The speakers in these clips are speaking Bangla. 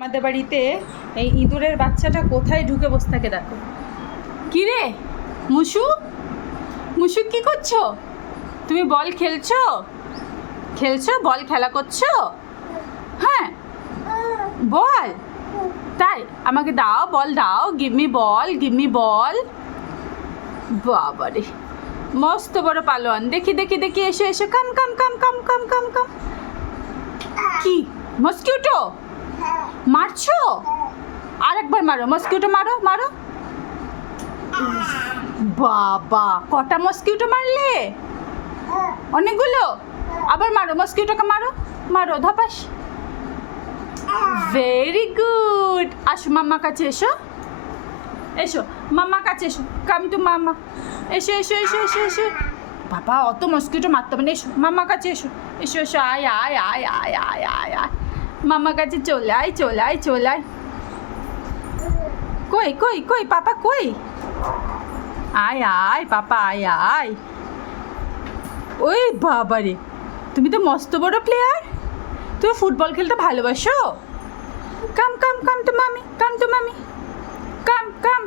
আমাদের বাড়িতে এই ইঁদুরের বাচ্চাটা কোথায় ঢুকে বসে থাকে দেখো। কি রে মুসু, মুসু কি করছো? তুমি বল খেলছো? খেলছো বল খেলা করছো? হ্যাঁ বল, তাই আমাকে দাও, বল দাও, গিভ মি বল, গিভ মি বল। বাবারে মস্ত বড় পালোয়ান, দেখি দেখি দেখি, এসো এসো, কাম কাম কাম কাম কাম কাম কাম। কি মস্কিউটো মারছো? আরেকবার মারো, মস্কিউটো মারো মারো। বাবা কটা মস্কিউটো মারলে? অনেকগুলো। আবার মারো, মস্কিউটোকে মারো মারো, ধপাস। Very good. আসো মাম্মা কাছে এসো, এসো মাম্মা কাছে এসো, কাম টু মাম্মা। এসো এসো এসো এসো এসো। বাবা অত মস্কিউটো মারতে হবে না, এসো মাম্মা কাছে এসো, এসো এসো, আয় আয় আয় আয় আয় আয় আয়, মাম্মা কাছে চলে আয় চলে আয় চলে আয়। কই কই কই পাপা কই? আয় আয় পাপা আয় আয়। ওই বাবারে, তুমি তো মস্ত বড় প্লেয়ার, তুমি ফুটবল খেলতে ভালোবাসো। কাম কাম কাম তো মামি, কাম তো মামি, কাম কাম।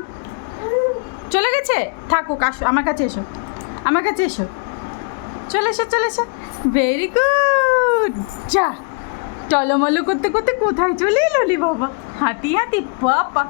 চলে গেছে, থাকুক, আসো আমার কাছে এসো, আমার কাছে এসো, চলে এসো চলে এসো। Very good. যা টলমলো করতে করতে কোথায় চলে এলো রে বাবা, হাঁটি হাঁটি বাবা।